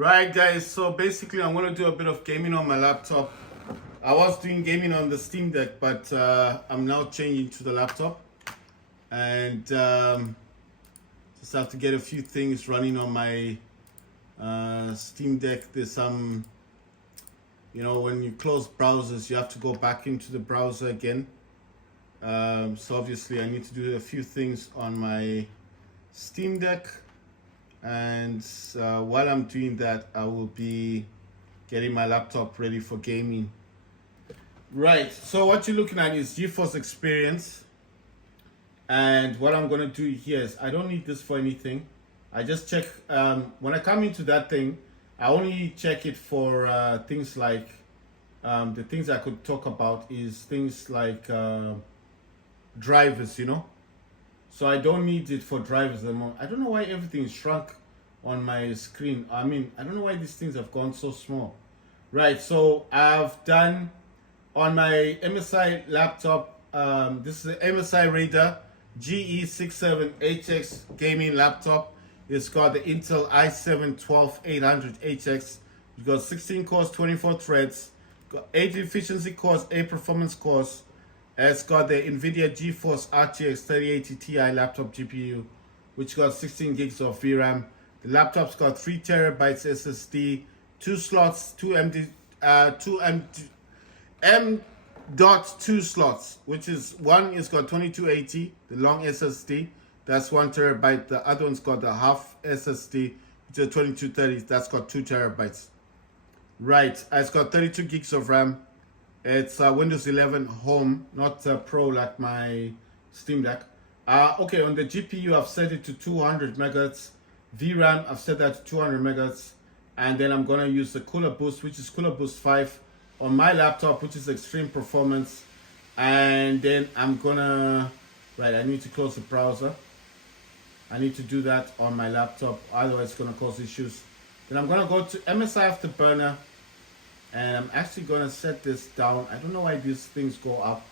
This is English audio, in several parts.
Right guys, so basically I'm going to do a bit of gaming on my laptop. I was doing gaming on the Steam Deck, but I'm now changing to the laptop. And just have to get a few things running on my Steam Deck. There's some, when you close browsers, you have to go back into the browser again. So obviously I need to do a few things on my Steam Deck. And while I'm doing that, I will be getting my laptop ready for gaming. Right, so what you're looking at is GeForce Experience. And what I'm going to do here is, I don't need this for anything. I just check, when I come into that thing, I only check it for things like, the things I could talk about is things like drivers, So I don't need it for drivers anymore. I don't know why everything is shrunk on my screen. I don't know why these things have gone so small. Right, so I've done on my MSI laptop, this is an MSI Raider GE67HX gaming laptop. It's got the Intel i7-12800HX. It's got 16 cores, 24 threads, got 8 efficiency cores, 8 performance cores. It's got the NVIDIA GeForce RTX 3080 Ti laptop GPU, which got 16 gigs of VRAM. The laptop's got 3 terabytes SSD, 2 slots, 2 M.2 slots, which is one is got 2280, the long SSD, that's 1 terabyte. The other one's got the half SSD, which is 2230, that's got 2 terabytes. Right, it's got 32 gigs of RAM. It's Windows 11 Home, not Pro like my Steam Deck. Okay, on the GPU, I've set it to 200 megahertz. VRAM, I've set that to 200 megahertz. And then I'm going to use the Cooler Boost, which is Cooler Boost 5 on my laptop, which is extreme performance. And then I'm going to, right, I need to close the browser. I need to do that on my laptop, otherwise it's going to cause issues. Then I'm going to go to MSI Afterburner. And I'm actually going to set this down. I don't know why these things go up.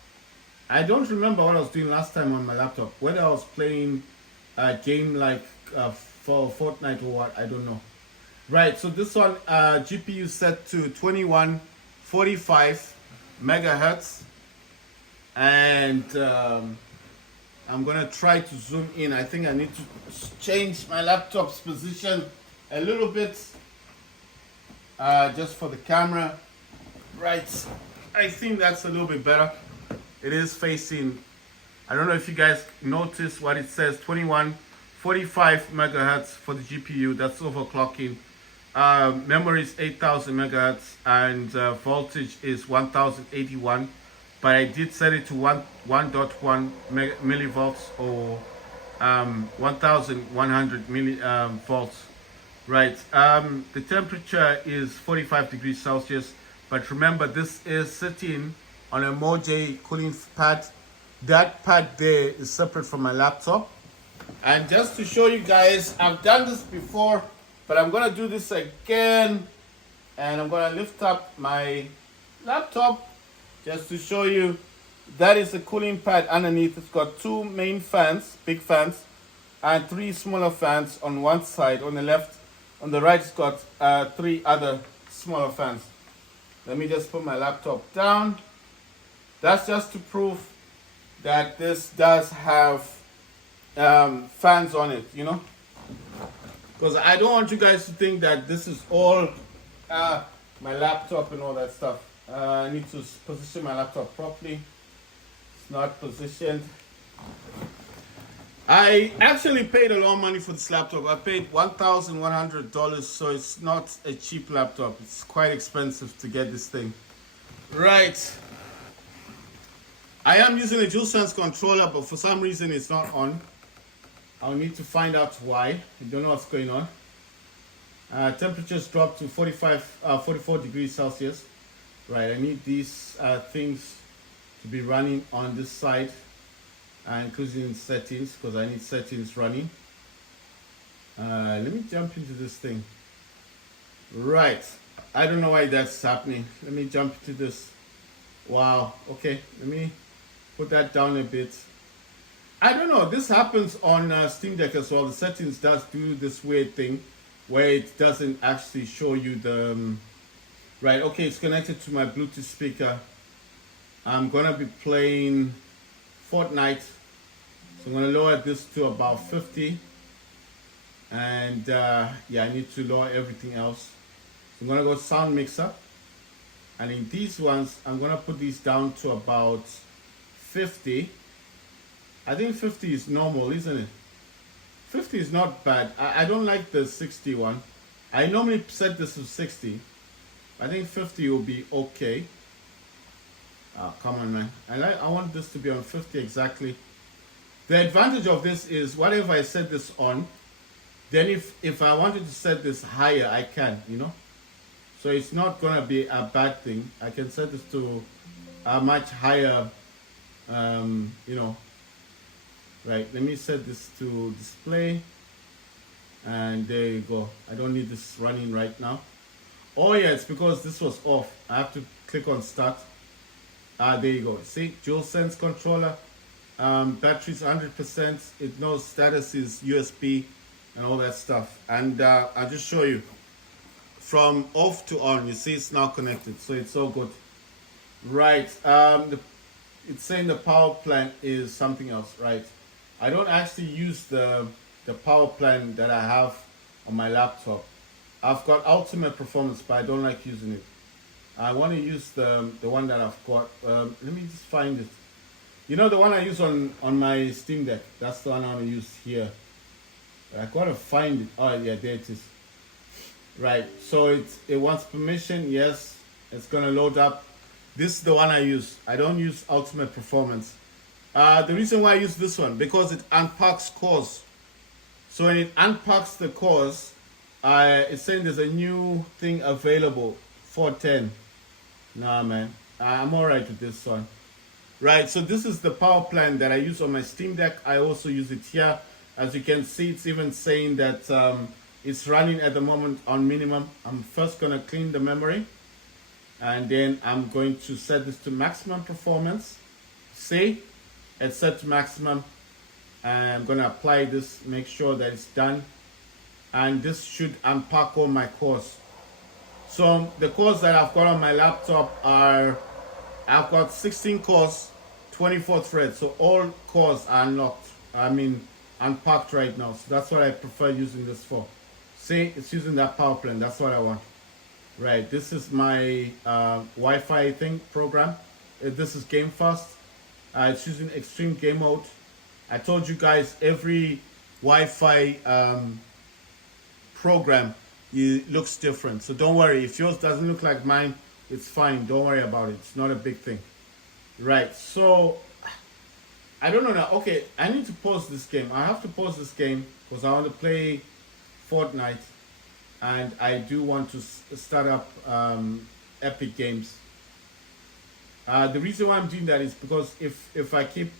I don't remember what I was doing last time on my laptop. Whether I was playing a game like for Fortnite or what, I don't know. Right, so this one, GPU set to 2145 megahertz. And I'm going to try to zoom in. I think I need to change my laptop's position a little bit. Just for the camera. Right, I think that's a little bit better. It is facing, I don't know if you guys notice what it says, 2145 megahertz for the GPU. That's overclocking. Memory is 8000 megahertz and voltage is 1081, but I did set it to 1.1 millivolts or 1100 volts. Right, the temperature is 45 degrees Celsius, but remember this is sitting on a Moj cooling pad. That pad there is separate from my laptop. And just to show you guys, I've done this before, but I'm gonna do this again. And I'm gonna lift up my laptop just to show you that is a cooling pad underneath. It's got 2 main fans, big fans, and 3 smaller fans on one side. On the left, on the right, it's got 3 other smaller fans. Let me just put my laptop down. That's just to prove that this does have fans on it, Because I don't want you guys to think that this is all my laptop and all that stuff. I need to position my laptop properly. It's not positioned. I actually paid a lot of money for this laptop. I paid $1,100, so it's not a cheap laptop. It's quite expensive to get this thing. Right. I am using a DualSense controller, but for some reason it's not on. I'll need to find out why. I don't know what's going on. Temperatures dropped to 44 degrees Celsius. Right, I need these things to be running on this side. Including settings, because I need settings running. Let me jump into this thing. Right, I don't know why that's happening. Let me jump into this. Wow, okay, let me put that down a bit. I don't know, this happens on Steam Deck as well. The settings does do this weird thing. where it doesn't actually show you the right. Okay, it's connected to my Bluetooth speaker. I'm gonna be playing Fortnite, so I'm gonna lower this to about 50, and yeah, I need to lower everything else. So I'm gonna go sound mixer, and in these ones I'm gonna put these down to about 50. I think 50 is normal, isn't it? 50 is not bad. I don't like the 60 one. I normally set this to 60. I think 50 will be okay. Oh, come on, man. I want this to be on 50 exactly. The advantage of this is whatever I set this on, then if I wanted to set this higher, I can, you know. So it's not going to be a bad thing. I can set this to a much higher, you know. Right, let me set this to display. And there you go. I don't need this running right now. Oh yeah, it's because this was off. I have to click on start. There you go. See, dual sense controller. Battery's 100%. It knows status is USB and all that stuff. And I'll just show you. From off to on, you see it's now connected. So it's all good. Right. It's saying the power plan is something else, right? I don't actually use the power plan that I have on my laptop. I've got ultimate performance, but I don't like using it. I want to use the one that I've got. Let me just find it. You know the one I use on my Steam Deck? That's the one I want to use here. I gotta find it. Oh yeah, there it is. Right, so it wants permission. Yes, it's gonna load up. This is the one I use. I don't use ultimate performance. The reason why I use this one, because it unpacks cores. So when it unpacks the cores, it's saying there's a new thing available, 410. Nah, man, I'm alright with this one. Right, so this is the power plan that I use on my Steam Deck. I also use it here. As you can see, it's even saying that it's running at the moment on minimum. I'm first gonna clean the memory, and then I'm going to set this to maximum performance. See? It's set to maximum, and I'm gonna apply this, make sure that it's done, and this should unpack all my cores. So the cores that I've got on my laptop are, I've got 16 cores, 24 threads, so all cores are unlocked, unpacked right now. So that's what I prefer using this for. See, it's using that power plan, that's what I want. Right, this is my Wi-Fi thing program. This is Game Fast. It's using extreme game mode. I told you guys every Wi-Fi program looks different. So don't worry, if yours doesn't look like mine, it's fine. Don't worry about it. It's not a big thing. Right, so I don't know now. Okay, I need to pause this game. I have to pause this game because I want to play Fortnite, and I do want to start up Epic Games. The reason why I'm doing that is because if I keep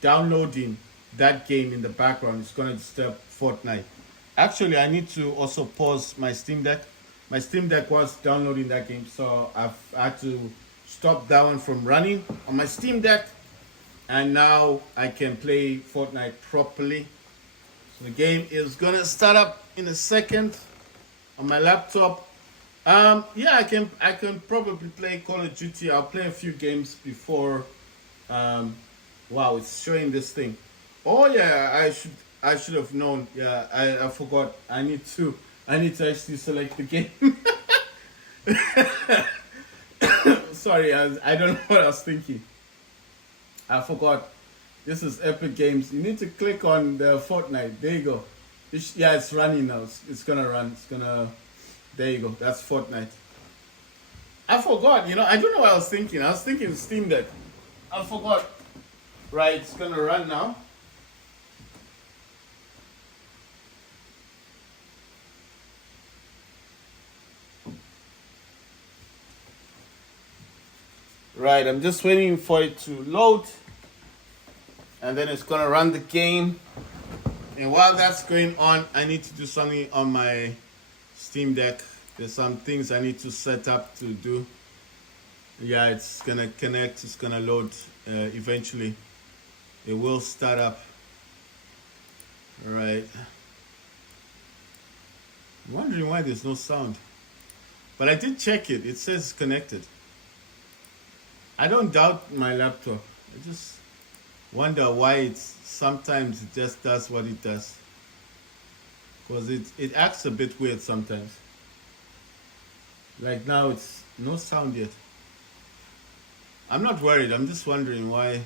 downloading that game in the background, it's going to disturb Fortnite. Actually, I need to also pause my Steam Deck. My Steam Deck was downloading that game, so I've had to stop that one from running on my Steam Deck, and now I can play Fortnite properly. So the game is going to start up in a second on my laptop. Yeah, I can probably play Call of Duty. I'll play a few games before. Wow, it's showing this thing. Oh yeah, I should have known. Yeah, I forgot. I need to actually select the game. Sorry, I don't know what I was thinking. I forgot. This is Epic Games. You need to click on the Fortnite. There you go. Yeah, it's running now. It's gonna run. There you go. That's Fortnite. I forgot. I don't know what I was thinking. I was thinking Steam Deck. I forgot. Right, it's gonna run now. Right, I'm just waiting for it to load, and then it's gonna run the game. And while that's going on, I need to do something on my Steam Deck. There's some things I need to set up to do. Yeah, it's gonna connect, it's gonna load eventually. It will start up. All right. I'm wondering why there's no sound. But I did check it. It says it's connected. I don't doubt my laptop. I just wonder why it's sometimes it just does what it does. Because it acts a bit weird sometimes. Like now it's no sound yet. I'm not worried. I'm just wondering why.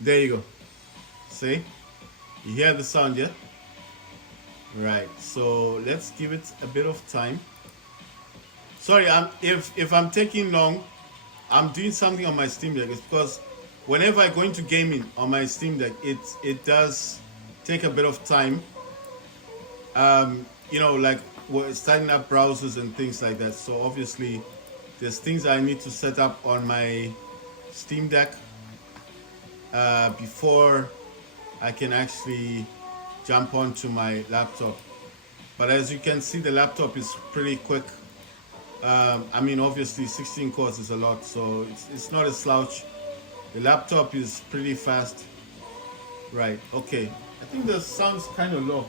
There you go. See? You hear the sound yet? Right. So let's give it a bit of time. Sorry, if I'm taking long, I'm doing something on my Steam Deck. It's because whenever I go into gaming on my Steam Deck, it does take a bit of time. You know, like we're starting up browsers and things like that. So obviously, there's things I need to set up on my Steam Deck before I can actually jump onto my laptop. But as you can see, the laptop is pretty quick. I mean, obviously 16 cores is a lot, so it's not a slouch. The laptop is pretty fast. Right, okay. I think the sound's kind of low.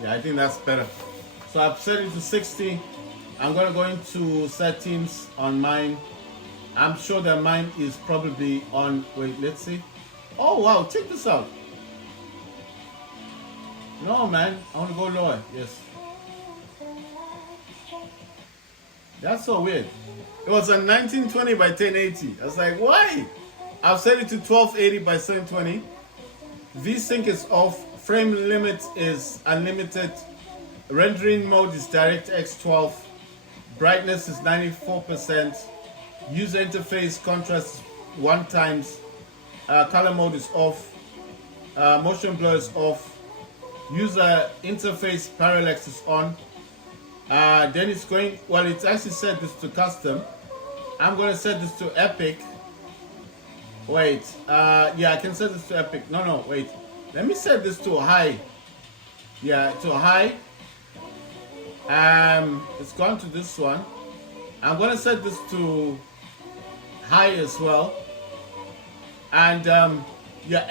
Yeah, I think that's better. So I've set it to 60. I'm gonna go into settings on mine. I'm sure that mine is probably on, wait, let's see. Oh wow, check this out. No man, I want to go lower. Yes. That's so weird. It was a 1920 by 1080. I was like, why? I've set it to 1280 by 720. VSync is off. Frame limit is unlimited. Rendering mode is DirectX 12. Brightness is 94%. User interface contrast 1 times. Color mode is off. Motion blur is off. User interface parallax is on. Then it's going, well, it's actually set this to custom. I'm going to set this to epic. Wait, yeah, I can set this to epic. No, wait. Let me set this to high. Yeah, to high. It's gone to this one. I'm going to set this to high as well. And yeah,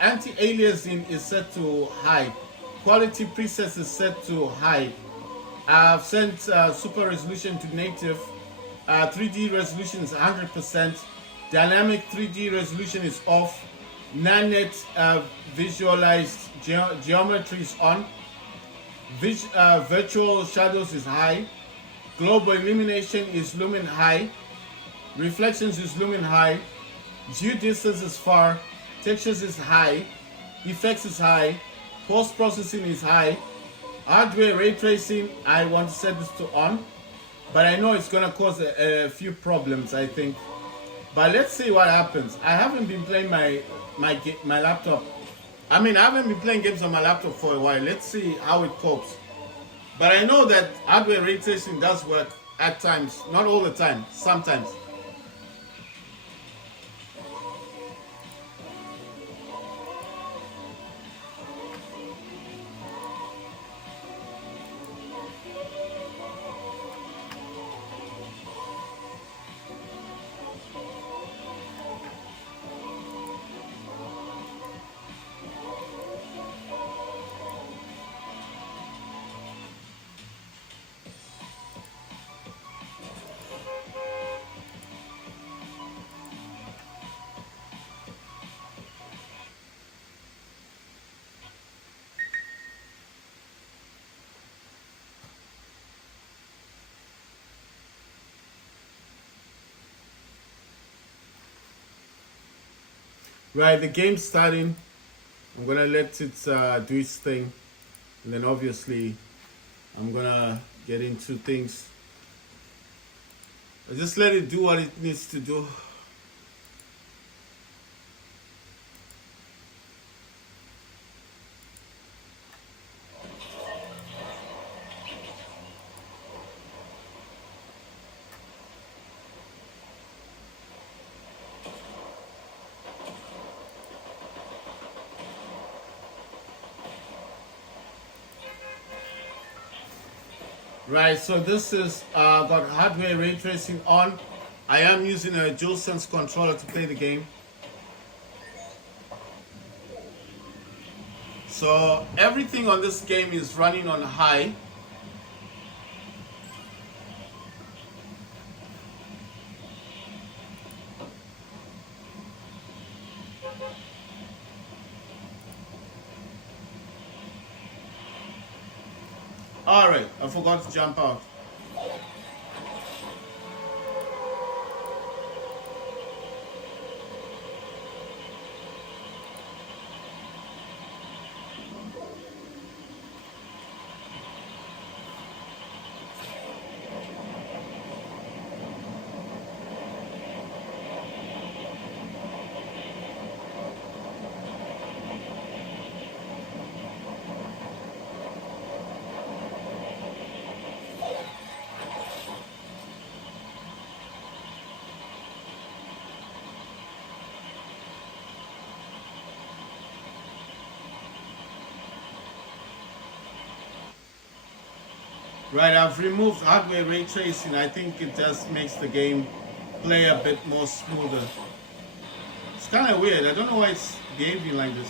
anti-aliasing is set to high. Quality presets is set to high. I've sent super resolution to native. 3D resolution is 100%. Dynamic 3D resolution is off. Nanite visualized geometry is on. Virtual shadows is high. Global illumination is lumen high. Reflections is lumen high. Geodistance is far. Textures is high. Effects is high. Post processing is high. Hardware ray tracing, I want to set this to on, but I know it's gonna cause a few problems, I think. But let's see what happens. I haven't been playing my laptop. I mean, I haven't been playing games on my laptop for a while. Let's see how it copes. But I know that hardware ray tracing does work at times, not all the time, sometimes. Right, the game's starting. I'm gonna let it do its thing, and then obviously I'm gonna get into things. I just let it do what it needs to do. Right, so this is got hardware ray tracing on. I am using a DualSense controller to play the game. So everything on this game is running on high. Alright, I forgot to jump out. Right, I've removed hardware ray tracing. I think it just makes the game play a bit more smoother. It's kind of weird. I don't know why it's behaving like this.